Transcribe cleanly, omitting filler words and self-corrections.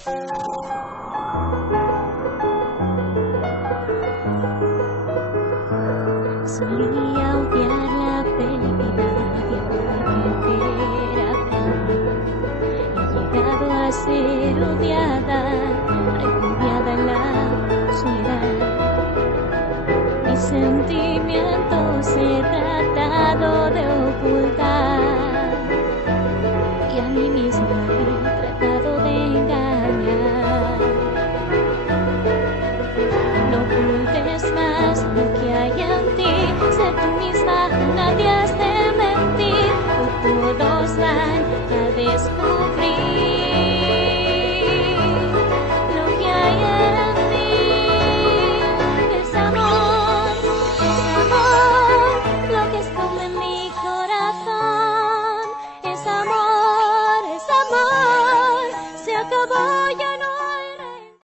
Solía odiar la felicidad y acudir que era feliz. He llegado a ser odiada, repudiada en la soledad. Mis sentimientos he tratado de ocultar y a mí misma he tratado de engañar. No ocultes más lo que hay en ti. Sé tú misma, nadie has de mentir, o todos van a descubrir lo que hay en ti. Es amor, lo que esconde en mi corazón. Es amor, se acabó.